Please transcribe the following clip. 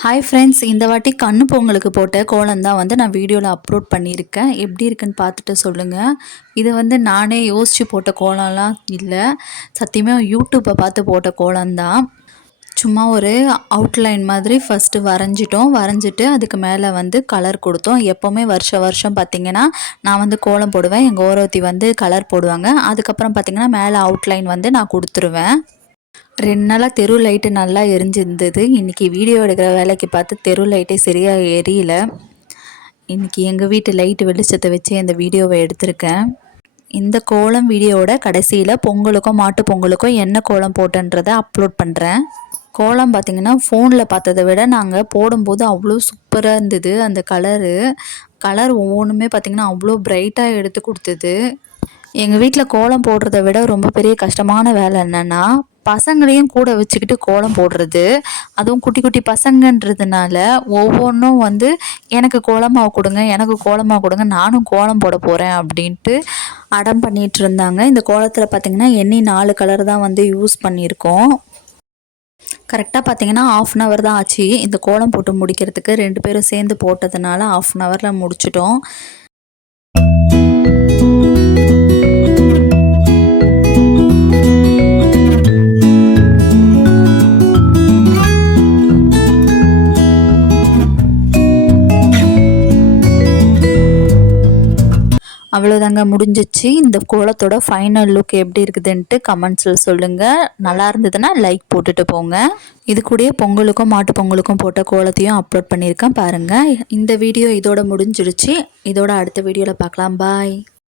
Hi friends, இந்த வாட்டி கண்ணு பொங்கலுக்கு போட்ட கோலம் தான் வந்து நான் வீடியோவில் அப்லோட் பண்ணியிருக்கேன். எப்படி இருக்குன்னு பார்த்துட்டு சொல்லுங்கள். இது வந்து நானே யோசித்து போட்ட கோலம்லாம் இல்லை, சத்தியமாக யூடியூப்பை பார்த்து போட்ட கோலம்தான். சும்மா ஒரு அவுட்லைன் மாதிரி ஃபஸ்ட்டு வரைஞ்சிட்டு அதுக்கு மேலே வந்து கலர் கொடுத்தோம். எப்போவுமே வருஷம் பார்த்திங்கன்னா நான் வந்து கோலம் போடுவேன், எங்கள் ஓரவத்தி வந்து கலர் போடுவாங்க. அதுக்கப்புறம் பார்த்திங்கன்னா மேலே அவுட்லைன் வந்து நான் கொடுத்துருவேன். 2 நாளாக தெரு லைட்டு நல்லா எரிஞ்சிருந்தது. இன்றைக்கி வீடியோ எடுக்கிற வேலைக்கு பார்த்து தெரு லைட்டே சரியாக எரியல. இன்றைக்கி எங்கள் வீட்டு லைட்டு வெளிச்சத்தை வச்சு இந்த வீடியோவை எடுத்திருக்கேன். இந்த கோலம் வீடியோவோட கடைசியில் பொங்கலுக்கும் மாட்டு பொங்கலுக்கும் என்ன கோலம் போட்டேன்றதை அப்லோட் பண்ணுறேன். கோலம் பார்த்திங்கன்னா ஃபோனில் பார்த்ததை விட நாங்கள் போடும்போது அவ்வளோ சூப்பராக இருந்தது. அந்த கலர் ஒவ்வொன்றுமே பார்த்திங்கன்னா அவ்வளோ பிரைட்டாக எடுத்து கொடுத்தது. எங்கள் வீட்டில் கோலம் போடுறத விட ரொம்ப பெரிய கஷ்டமான வேலை என்னென்னா, பசங்களையும் கூட வச்சுக்கிட்டு கோலம் போடுறது. அதுவும் குட்டி குட்டி பசங்கன்றதுனால ஒவ்வொன்றும் வந்து எனக்கு கோலமாக கொடுங்க, நானும் கோலம் போட போகிறேன் அப்படின்ட்டு அடம் பண்ணிகிட்டு இருந்தாங்க. இந்த கோலத்தில் பார்த்திங்கன்னா எண்ணி 4 கலர் தான் வந்து யூஸ் பண்ணியிருக்கோம். கரெக்டாக பார்த்திங்கன்னா 1/2 hour தான் ஆச்சு இந்த கோலம் போட்டு முடிக்கிறதுக்கு. 2 பேரும் சேர்ந்து போட்டதுனால 1/2 hourல முடிச்சிட்டோம். அவ்வளோதாங்க, முடிஞ்சிச்சு. இந்த கோலத்தோட ஃபைனல் லுக் எப்படி இருக்குதுன்ட்டு கமெண்ட்ஸில் சொல்லுங்கள். நல்லா இருந்ததுன்னா லைக் போட்டுட்டு போங்க. இது கூடயே பொங்கலுக்கும் மாட்டு பொங்கலுக்கும் போட்ட கோலத்தையும் அப்லோட் பண்ணியிருக்கேன் பாருங்கள். இந்த வீடியோ இதோட முடிஞ்சிடுச்சு. இதோட அடுத்த வீடியோவில் பார்க்கலாம். பாய்.